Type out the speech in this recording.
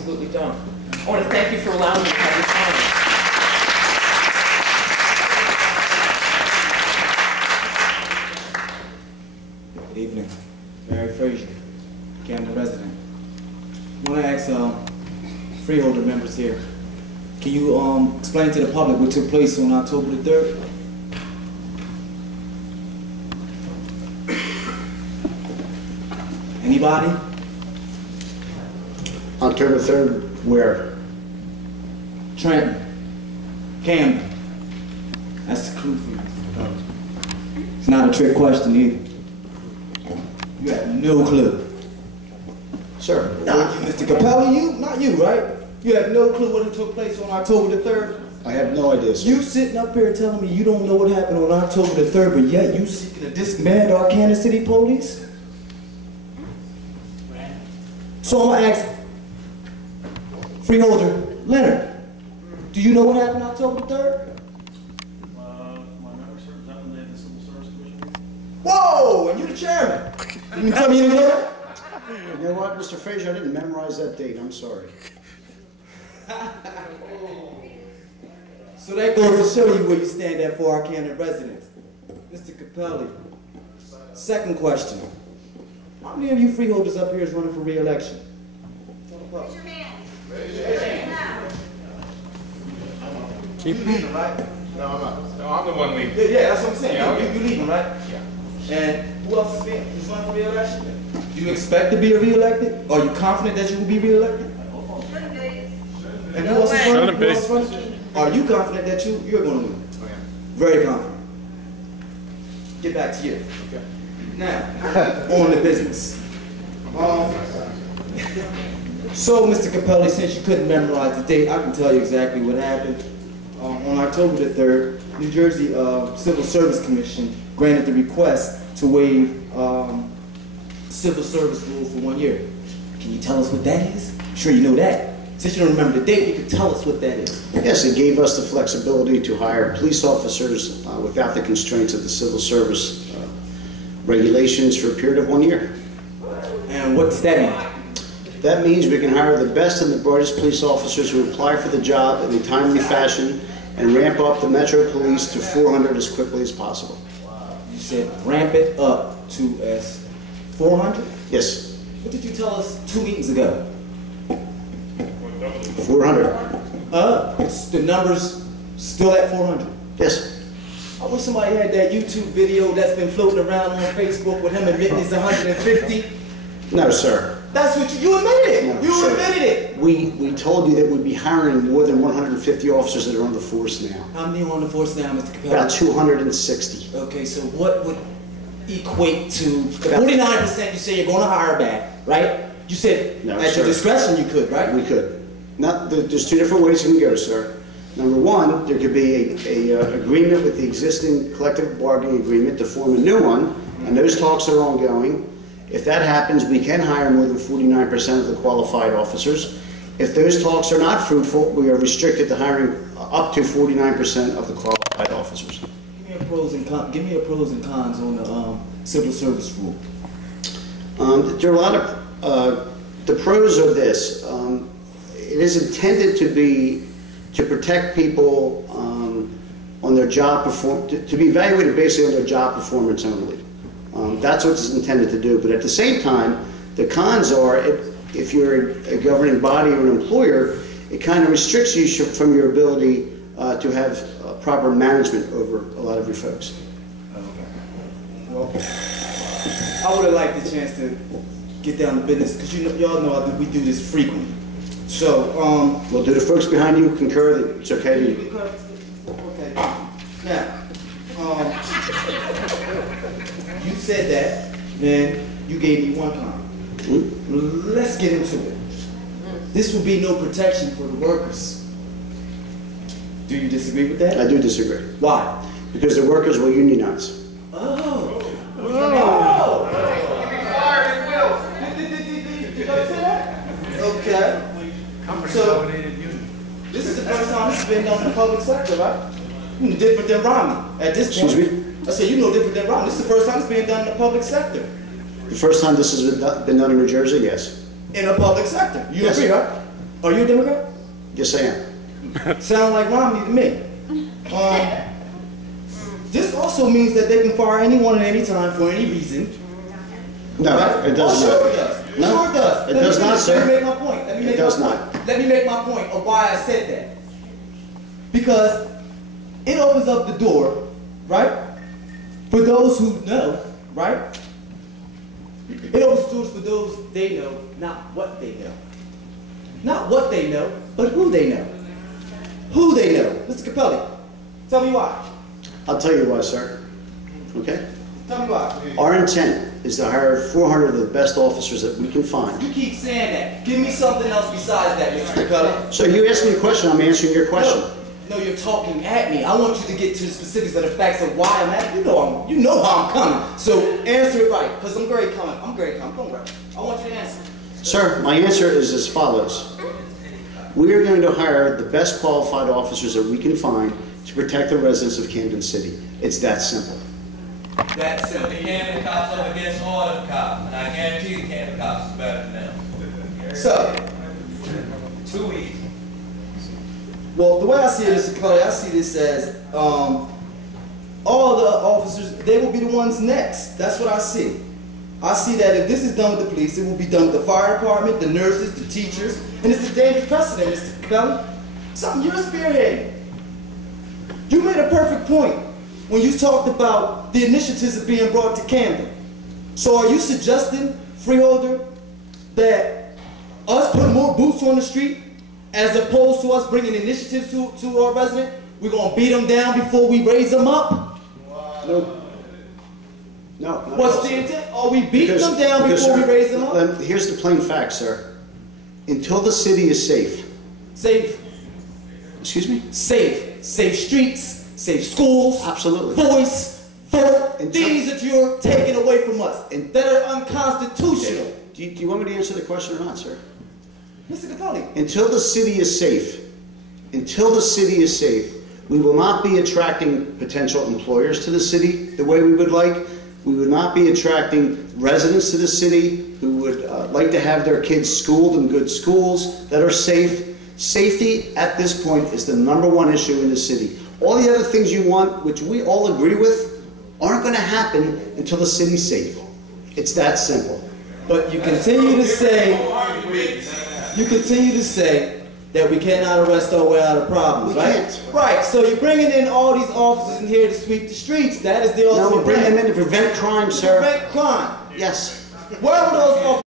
Absolutely don't. I want to thank you for allowing me to have this time. Good evening. Mary Frazier, Camden resident. I want to ask freeholder members here, can you explain to the public what took place on October the 3rd? Anybody? October 3rd, where? Trenton. Camden. That's the clue for you. It's not a trick question either. You have no clue. Sir. Not you, Mr. Capelli, you, not you, right? You have no clue what took place on October the 3rd? I have no idea, sir. You sitting up here telling me you don't know what happened on October the 3rd, but yet you seeking to disband our Kansas City police? So I'm gonna ask Freeholder Leonard, do you know what happened October 3rd? My member serves on the Civil Service Commission. Whoa, and you the chairman. You mean tell me you didn't know that? You know what, Mr. Frazier, I didn't memorize that date. I'm sorry. So that goes to show you where you stand at for our Camden residents. Mr. Capelli, second question. How many of you freeholders up here is running for re-election? Raise your hand. Raise your hand. Keep leaving, right? No, I'm not. No, I'm the one leaving. Yeah, that's what I'm saying. Yeah, You leaving, right? Yeah. And who else is running for re-election? Do you expect to be re-elected? Are you confident that you will be re-elected? Shouldn't be. And who else is running? Who else is running? Are you confident that you're going to win? Oh, yeah. Very confident. Get back to you. Okay. Now, on the business. So, Mr. Capelli, since you couldn't memorize the date, I can tell you exactly what happened. On October the 3rd, New Jersey Civil Service Commission granted the request to waive civil service rule for 1 year. Can you tell us what that is? I'm sure you know that. Since you don't remember the date, you can tell us what that is. Yes, it gave us the flexibility to hire police officers without the constraints of the civil service regulations for a period of 1 year. And what does that mean? That means we can hire the best and the brightest police officers who apply for the job in a timely fashion and ramp up the Metro Police to 400 as quickly as possible. You said ramp it up to as 400? Yes. What did you tell us 2 meetings ago? 400. The number's still at 400. Yes. I wish somebody had that YouTube video that's been floating around on Facebook with him admitting it's 150. No, sir. That's what you admitted it. No, You sir. admitted it. We told you that we'd be hiring more than 150 officers that are on the force now. How many are on the force now, Mr. Capelli? About 260. Okay, so what would equate to the 49% you say you're going to hire back, right? You said No, at sir. your discretion you could, right? We could. There's two different ways you can go, sir. Number one, there could be a agreement with the existing collective bargaining agreement to form a new one, and those talks are ongoing. If that happens, we can hire more than 49% of the qualified officers. If those talks are not fruitful, we are restricted to hiring up to 49% of the qualified officers. Give me a pros and cons on the civil service rule. There are a lot of the pros are this. It is intended to protect people on their job to be evaluated basically on their job performance only. That's what it's intended to do. But at the same time, the cons are if you're a governing body or an employer, it kind of restricts you from your ability to have proper management over a lot of your folks. Okay. Well, I would have liked the chance to get down to business because y'all know we do this frequently. So, well, do the folks behind you concur that it's okay to? Okay. Now, you said that, and you gave me one comment. Let's get into it. This will be no protection for the workers. Do you disagree with that? I do disagree. Why? Because the workers will unionize. Oh. Okay. So, this is the first time this has been done in the public sector, right? Different than Romney at this point. Excuse me? I said, you know different than Romney. This is the first time it's being done in the public sector. The first time this has been done in New Jersey, yes. In the public sector. You Yes. agree, right? Are you a Democrat? Yes, I am. Sound like Romney to me. This also means that they can fire anyone at any time for any reason. No, Right? it does Oh, not. sure it does. No, Sure it does. it does not, sir. Let me make my point. It does not. Let me make my point of why I said that. Because it opens up the door, right? For those who know, right? It opens doors for those they know, not what they know. Not what they know, but who they know. Who they know. Mr. Capelli, tell me why. I'll tell you why, sir. Okay? Tell me why. Our intent is to hire 400 of the best officers that we can find. You keep saying that. Give me something else besides that, Mr. Capelli. So you asked me a question, I'm answering your question. No, you're talking at me. I want you to get to the specifics of the facts of why I'm at. You know how I'm coming. So answer it right, because I'm very calm. I'm very calm. Don't worry. I want you to answer. Sir, my answer is as follows. We are going to hire the best qualified officers that we can find to protect the residents of Camden City. It's that simple. That's simple. The Camden cops up against all of the cops, and I guarantee the Camden cops is better than them. So, 2 weeks. well, the way I see it, Mr. Capelli, I see this as all the officers, they will be the ones next. That's what I see. I see that if this is done with the police, it will be done with the fire department, the nurses, the teachers, and it's a dangerous precedent, Mr. Capelli. Something you're spearheading. You made a perfect point when you talked about the initiatives that are being brought to Camden. So are you suggesting, Freeholder, that us putting more boots on the street as opposed to us bringing initiatives to our resident, we're going to beat them down before we raise them up? No. No. not What's at all, the sir. intent? Are we beating Because- them down because, before we sir, raise them up? Here's the plain fact, sir. Until the city is safe. Safe, Excuse me? safe streets, safe schools. Absolutely. Voice, vote, In things that you're taking away from us, that are unconstitutional. Do you want me to answer the question or not, sir? Mr. Capelli, Until the city is safe, we will not be attracting potential employers to the city the way we would like. We would not be attracting residents to the city who would like to have their kids schooled in good schools that are safe. Safety at this point is the #1 issue in the city. All the other things you want, which we all agree with, aren't going to happen until the city's safe. It's that simple. but you continue to say that we cannot arrest our way out of problems, We right? can't. Right, so you're bringing in all these officers in here to sweep the streets. That is the No, ultimate we're bringing them plan. in to prevent crime, sir. Prevent crime. Yes. Where were those officers?